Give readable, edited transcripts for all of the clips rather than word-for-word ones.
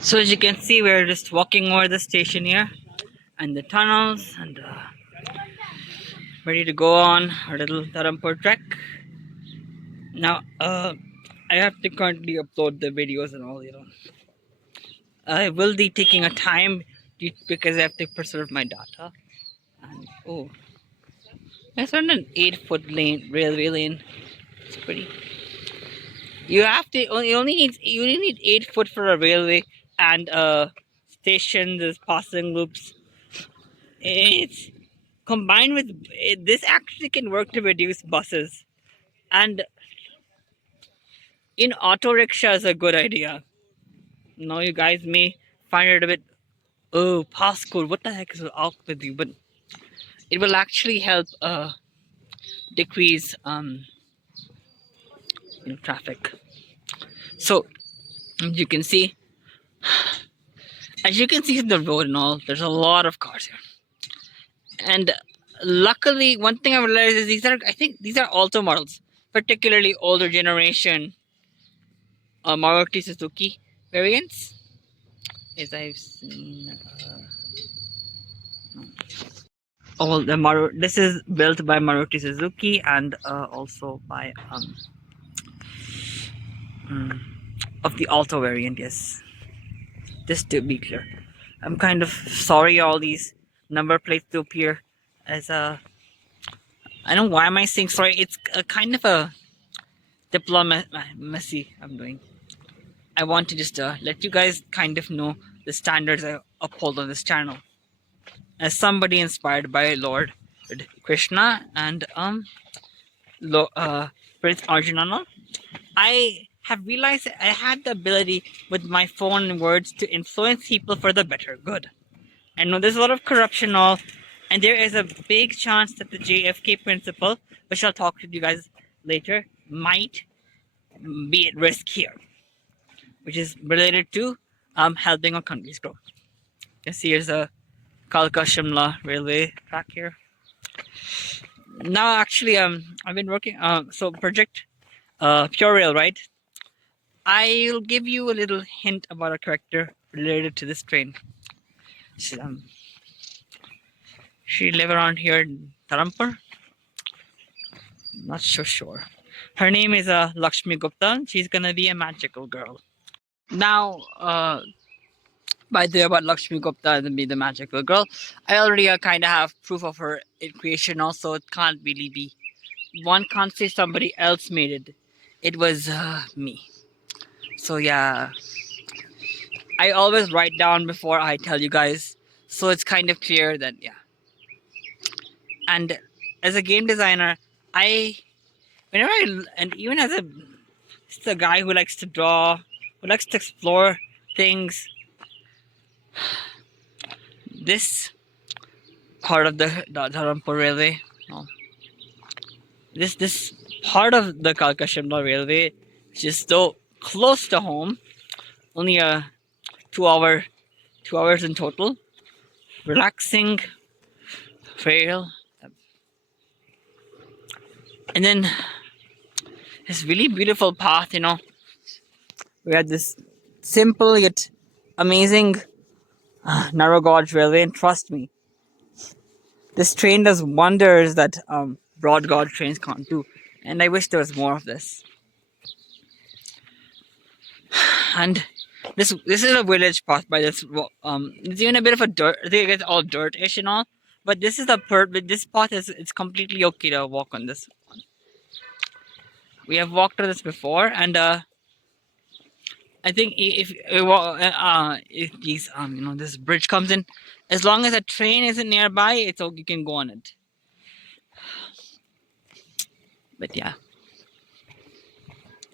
So as you can see, we're just walking over the station here and the tunnels and ready to go on our little Dharampur trek. Now, I have to currently upload the videos and all. I will be taking a time because I have to preserve my data. And oh, that's on an 8-foot lane, railway lane. It's pretty. You only need 8 foot for a railway and stations, there's passing loops. It's combined with this actually can work to reduce buses, and in auto rickshaw is a good idea. Now you guys may find it a bit, oh, passcode, what the heck is up with you? But it will actually help decrease traffic. So as you can see, from the road and all, there's a lot of cars here. And luckily, one thing I've realized is I think these are Alto models, particularly older generation Maruti Suzuki variants. As I've seen, all the this is built by Maruti Suzuki and also by of the Alto variant. Yes, just to be clear, I'm kind of sorry all these number plates to appear as a. I don't know why am I saying sorry. It's a kind of a diplomacy I'm doing. I want to just let you guys kind of know the standards I uphold on this channel. As somebody inspired by Lord Krishna and Prince Arjuna, I have realized that I had the ability with my phone and words to influence people for the better good. I know there's a lot of corruption and all, and there is a big chance that the JFK principle, which I'll talk to you guys later, might be at risk here, which is related to helping our countries grow. You see, here's a Kalka Shimla Railway track here. Now, actually, I've been working. So project Pure Rail, right? I'll give you a little hint about a character related to this train. She live around here in Dharampur. Not so sure. Her name is Lakshmi Gupta. She's gonna be a magical girl. Now, by the way, about Lakshmi Gupta and be the magical girl, I already kind of have proof of her creation. Also, it can't really be. One can't say somebody else made it. It was me. So yeah, I always write down before I tell you guys, so it's kind of clear that yeah. And as a game designer, and even as just a guy who likes to draw, who likes to explore things, this part of the Dharampur Railway, this part of the Kalka Shimla Railway, which is so close to home, only a 2 hours in total, relaxing trail, and then this really beautiful path. We had this simple yet amazing narrow gauge railway, and trust me, this train does wonders that broad gauge trains can't do, and I wish there was more of this. And this is a village path by this. It's even a bit of a dirt. I think it's all dirt-ish and all, but this is this path it's completely okay to walk on this one. We have walked on this before, and I think if these this bridge comes in, as long as a train isn't nearby, it's okay, you can go on it. But yeah,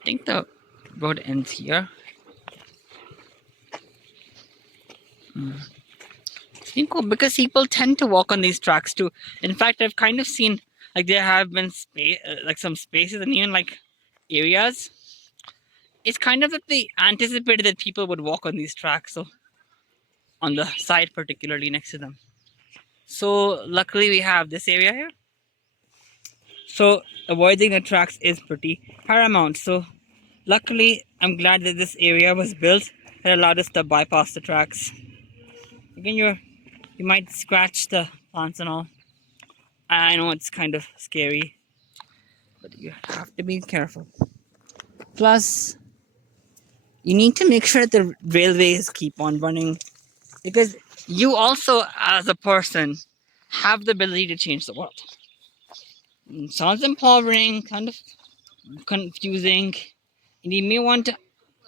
I think the road ends here. I think cool because people tend to walk on these tracks too. In fact, I've kind of seen like there have been some spaces and even like areas. It's kind of that they anticipated that people would walk on these tracks, so on the side, particularly next to them. So luckily we have this area here. So avoiding the tracks is pretty paramount. So luckily I'm glad that this area was built had allowed us to bypass the tracks. Again, you might scratch the plants and all. I know it's kind of scary, but you have to be careful. Plus, you need to make sure that the railways keep on running, because you also, as a person, have the ability to change the world. Sounds empowering, kind of confusing, and you may want to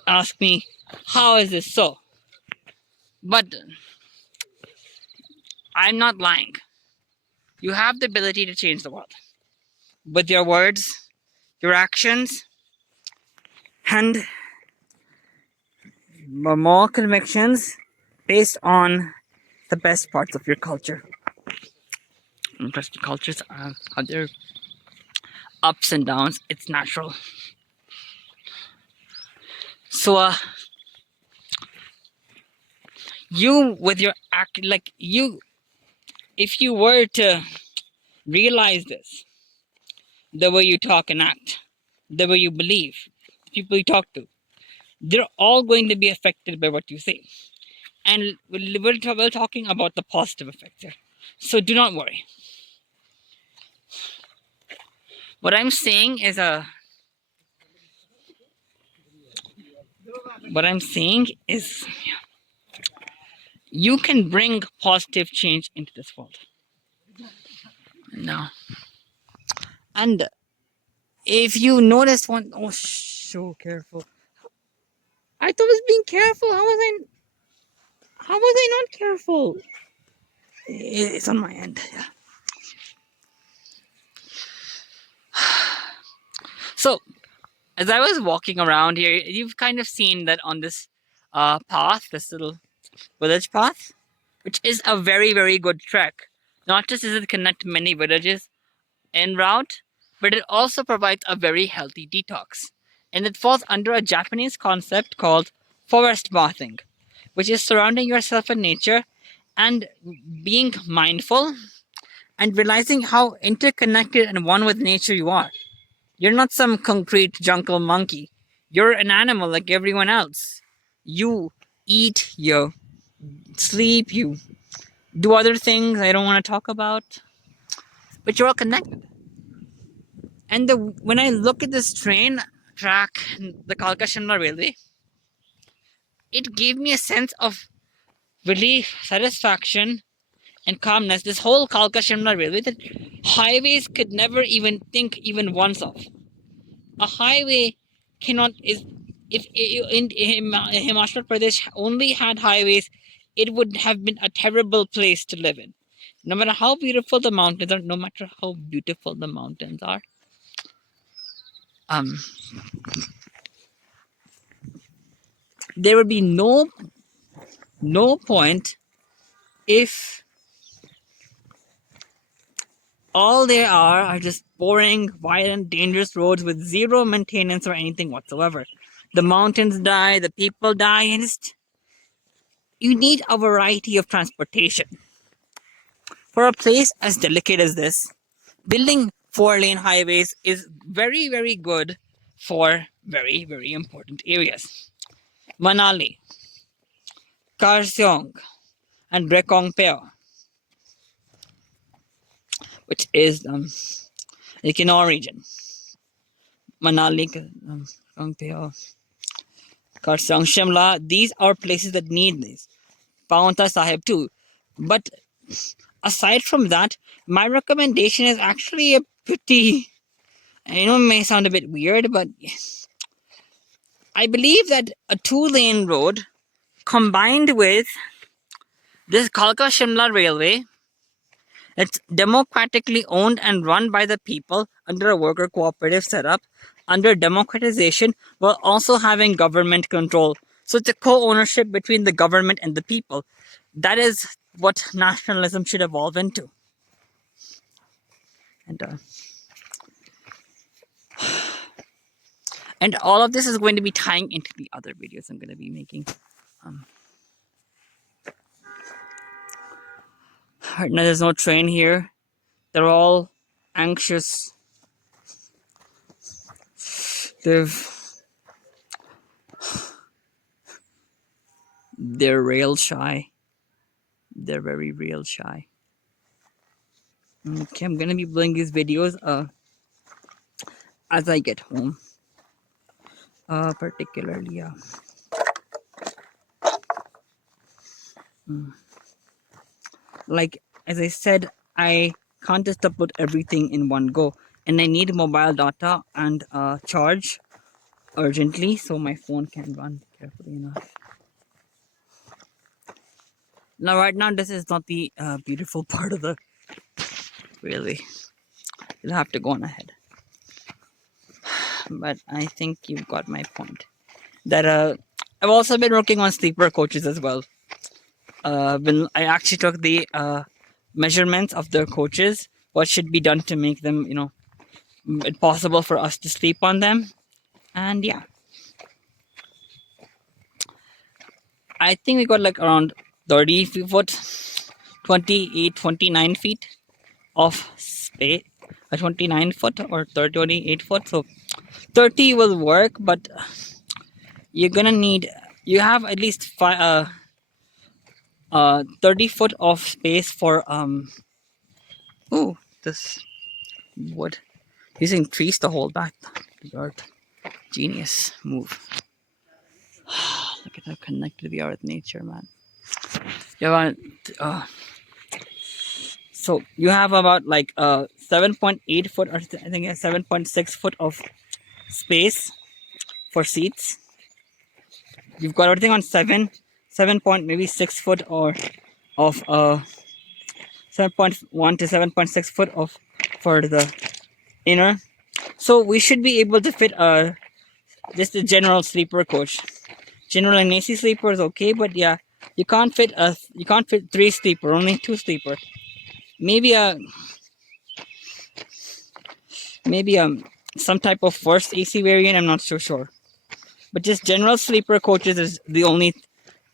ask me, how is this so? But I'm not lying. You have the ability to change the world with your words, your actions, and more convictions based on the best parts of your culture. Interesting cultures have their ups and downs. It's natural. So, you with your act, like you, if you were to realize this, the way you talk and act, the way you believe, the people you talk to, they're all going to be affected by what you say. And we're talking about the positive effects here. So do not worry. What I'm saying is you can bring positive change into this world. No. And if you noticed one, oh, so careful. I thought I was being careful. How was I not careful? It's on my end. Yeah. So, as I was walking around here, you've kind of seen that on this path, this little village path, which is a very, very good trek. Not just does it connect many villages en route, but it also provides a very healthy detox. And it falls under a Japanese concept called forest bathing, which is surrounding yourself in nature and being mindful and realizing how interconnected and one with nature you are. You're not some concrete jungle monkey. You're an animal like everyone else. You eat, you sleep, you do other things I don't want to talk about, but you're all connected. And when I look at this train track, the Kalka Shimla Railway, it gave me a sense of relief, satisfaction, and calmness. This whole Kalka Shimla Railway that highways could never even think even once of. A highway cannot is if in Himachal Pradesh only had highways, it would have been a terrible place to live in. No matter how beautiful the mountains are, no matter how beautiful the mountains are, um, there would be no point if all there are just boring, violent, dangerous roads with zero maintenance or anything whatsoever. The mountains die, the people die, and you need a variety of transportation. For a place as delicate as this, building 4-lane highways is very, very good for very, very important areas. Manali, Karseong, and Rekongpeo, which is the Kinnaur region. Manali, Rekongpeo, Karseong, Shimla, these are places that need this. Paonta Sahib too. But aside from that, my recommendation is actually a pretty, I know it may sound a bit weird, but I believe that a 2-lane road combined with this Kalka Shimla Railway, it's democratically owned and run by the people under a worker cooperative setup, under democratization, while also having government control. So it's a co-ownership between the government and the people. That is what nationalism should evolve into. And all of this is going to be tying into the other videos I'm going to be making. Right now, there's no train here. They're all anxious. They've They're rail shy. They're very rail shy. Okay, I'm gonna be playing these videos as I get home. Particularly, yeah. Like as I said, I can't just upload everything in one go, and I need mobile data and charge urgently so my phone can run carefully enough. Now, right now, this is not the beautiful part of the railway. You'll have to go on ahead. But I think you've got my point. That I've also been working on sleeper coaches as well. When I actually took the measurements of the coaches, what should be done to make them, possible for us to sleep on them. And yeah, I think we got like around 30 foot, 28, 29 feet of space. 29 foot or 30, 28 foot. So 30 will work, but you're gonna need, you have at least 30 foot of space for this wood. Using trees to hold back the earth. Genius move. Look at how connected we are with nature, man. You have, so you have about like 7.8 foot, or I think 7.6 foot of space for seats. You've got everything on 7 point maybe 6 foot or of 7.1 to 7.6 foot of for the inner. So we should be able to fit just a general sleeper coach. General and AC sleeper is okay, but yeah, you can't fit 3 sleeper, only 2 sleeper. Maybe maybe some type of first AC variant. I'm not so sure, but just general sleeper coaches is the only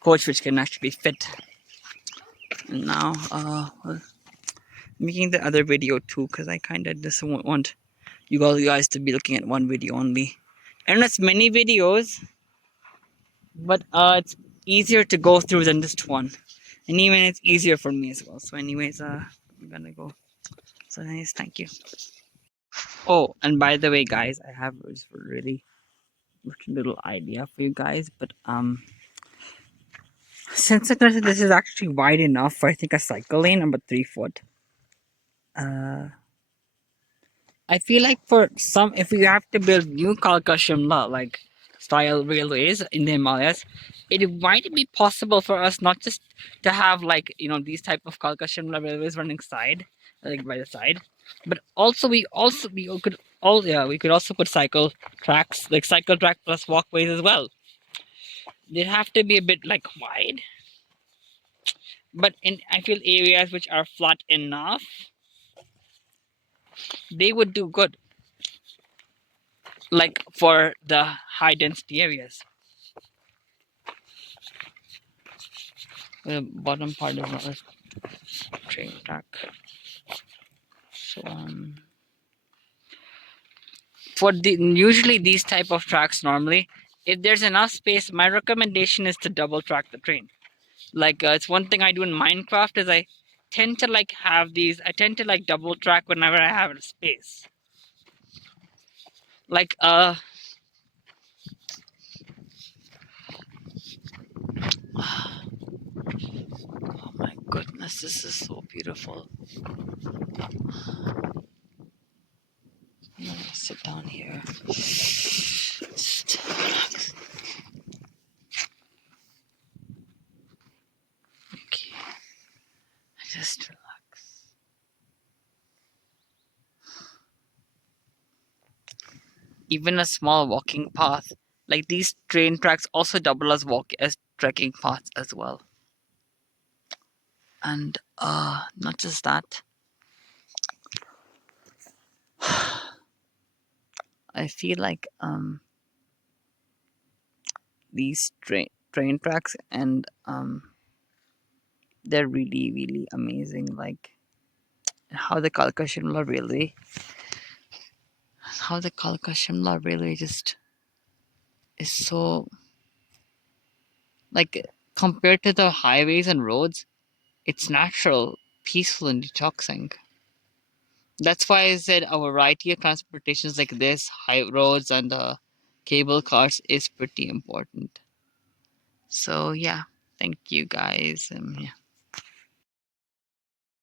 coach which can actually fit. And now making the other video too, because I kind of just want you guys to be looking at one video only. And it's many videos, but it's easier to go through than just one, and even it's easier for me as well. So anyways, I'm gonna go. So anyways, thank you. Oh, and by the way, guys, I have this really little idea for you guys, but since this is actually wide enough for I think a cycle lane, about 3 foot. I feel like for some, if we have to build new Kalka Shimla like style railways in the Himalayas, it might be possible for us not just to have like these type of Kalka Shimla railways running side, like by the side, but also we could all yeah we could also put cycle tracks like cycle track plus walkways as well. They'd have to be a bit like wide, but in I feel areas which are flat enough, they would do good. Like for the high density areas. The bottom part is not a train track. So for the usually these type of tracks normally, if there's enough space, my recommendation is to double track the train. Like it's one thing I do in Minecraft is I tend to like have these. I tend to like double track whenever I have a space. Like oh my goodness, this is so beautiful. I'm gonna sit down here. Just relax. Okay. Just relax. Even a small walking path, like these train tracks, also double as trekking paths as well. And not just that. I feel like these train tracks and they're really amazing. Like how the Kalka Shimla Railway, just is so like compared to the highways and roads, it's natural, peaceful, and detoxing. That's why I said a variety of transportations like this, high roads and cable cars, is pretty important. So yeah, thank you guys. Yeah.